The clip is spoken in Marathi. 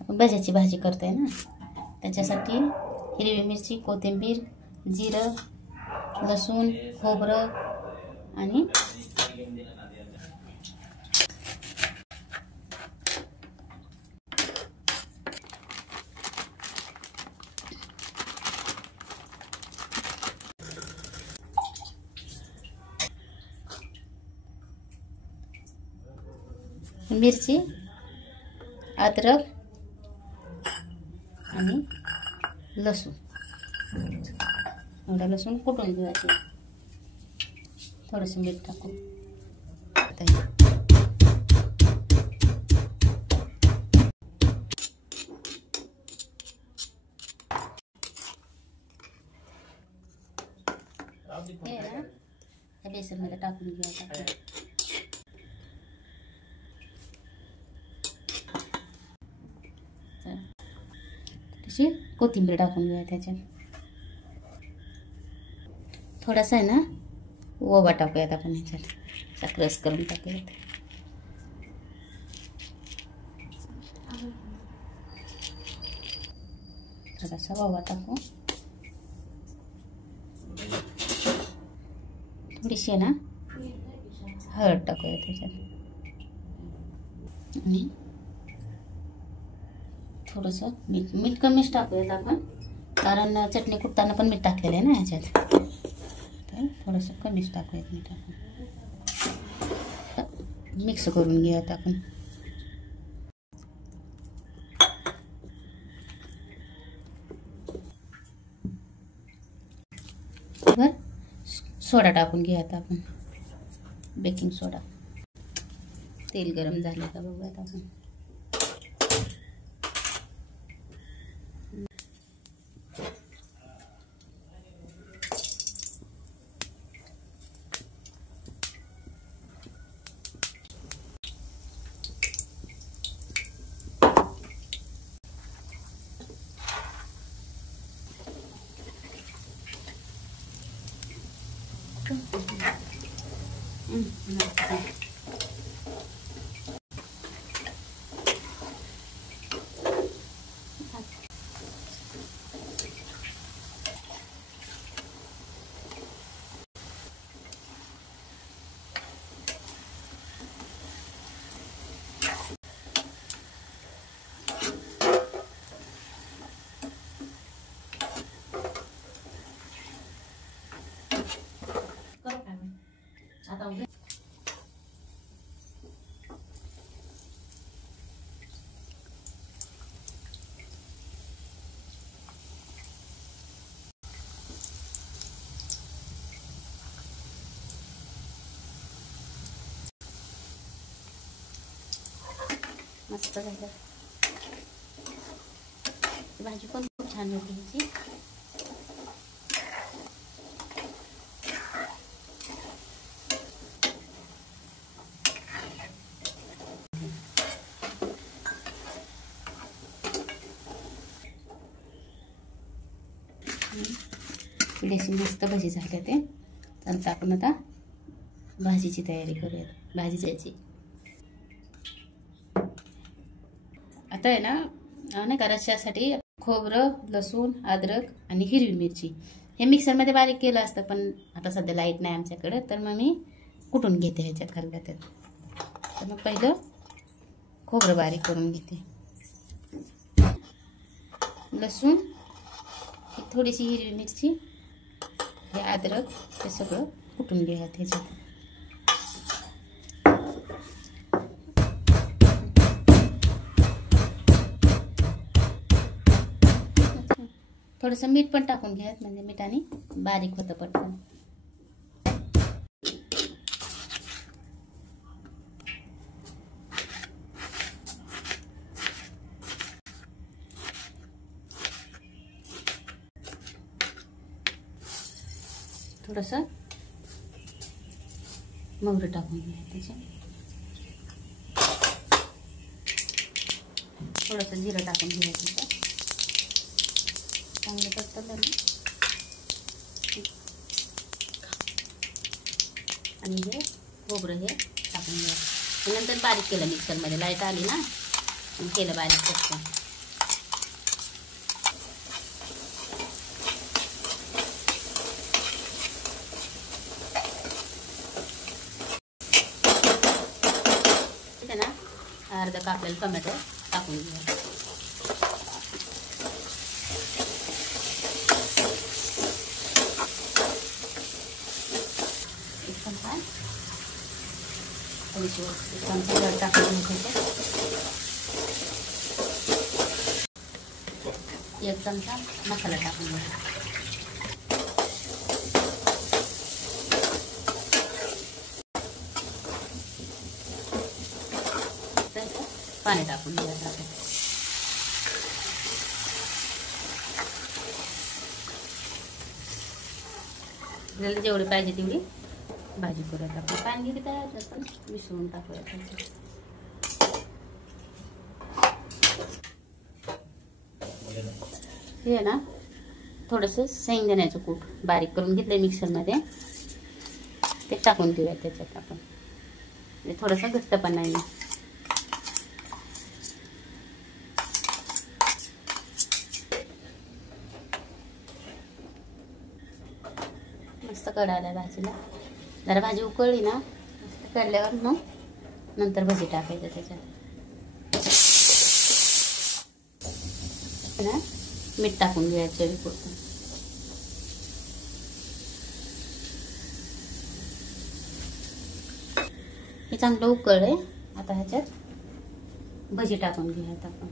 आपण भज्याची भाजी करतोय ना, त्याच्यासाठी हिरवी मिरची, कोथिंबीर, जिरं, लसूण, खोबरं आणि मिरची, अद्रक आणि लसूण. एवढा लसूण कुटून घ्यायचं, थोडंसं मीठ टाकून. हे ना त्या बेसनमध्ये टाकून घ्यायचं. तशी कोथिंबीर टाकून घ्या. त्याच्यात थोडासा आहे ना ओवा टाकूयात आपण. ह्याच्यात क्रश करून टाकूयात. थोडासा ओवा टाकू. थोडीशी ना हळद टाकूया त्याच्यात. आणि थोडंसं मीठ कमीच टाकूयात आपण, कारण चटणी कुटताना पण मीठ टाकलेलं आहे ना ह्याच्यात. तर थोडंसं कमीच टाकूयात मीठ. आपण मिक्स करून घेऊयात आपण. वर सोडा टाकून घेऊयात आपण, बेकिंग सोडा. तेल गरम झालं का बघूयात आपण. मस्त झालं. भाजी पण खूप छान होती ह्याची. थोडीशी मस्त भजी झाले ते. तर आपण आता भाजीची तयारी करूयात. भाजीची आता आहे ना, नाही का, रश्श्यासाठी खोबरं, लसूण, अद्रक आणि हिरवी मिरची हे मिक्सरमध्ये बारीक केलं असतं, पण आता सध्या लाईट नाही आमच्याकडे, तर मग मी कुटून घेते ह्याच्यात खलबत्त्यात. तर मग पहिलं खोबरं बारीक करून घेते. लसूण, थोडीशी हिरवी मिरची, हे अद्रक, हे सगळं कुटून घ्या ह्याच्यात. थोडंसं मीठ पण टाकून घ्या, म्हणजे मिठाने बारीक होतं पटकन. थोडंसं मोहरी टाकून घ्या त्याच्यात. थोडंसं जिरं टाकून घ्यायचं. चांगलं परतलं ना, आणि हे खोबरं हे टाकून घ्या. नंतर बारीक केलं मिक्सरमध्ये, लाईट आली ना, केलं बारीक करतो. अर्धा कापलेला टोमॅटो टाकून घेऊया. एक चमचा टाकून घ्यायचं. एक चमचा मसाला टाकून घ्यायचा. पाणी टाकून घ्यायचं. आपल्याला जेवढी पाहिजे तेवढी भाजी करूयात. आपण पाणी घेते त्यात पण मिसळून टाकूयात. हे ना थोडंसं शेंगदाण्याचं कूट बारीक करून घेतलं मिक्सरमध्ये, ते टाकून देऊया त्याच्यात आपण. म्हणजे थोडंसं घट्टपणा येईल. मस्त कढायला भाजीला. जरा भाजी उकळली ना मस्त कढल्यावर मग नंतर भाजी टाकायचं त्याच्यात ना. मीठ टाकून घ्यायचं चवीपुरतं. हे चांगलं उकळलंय. आता ह्याच्यात भजी टाकून घेऊयात आपण.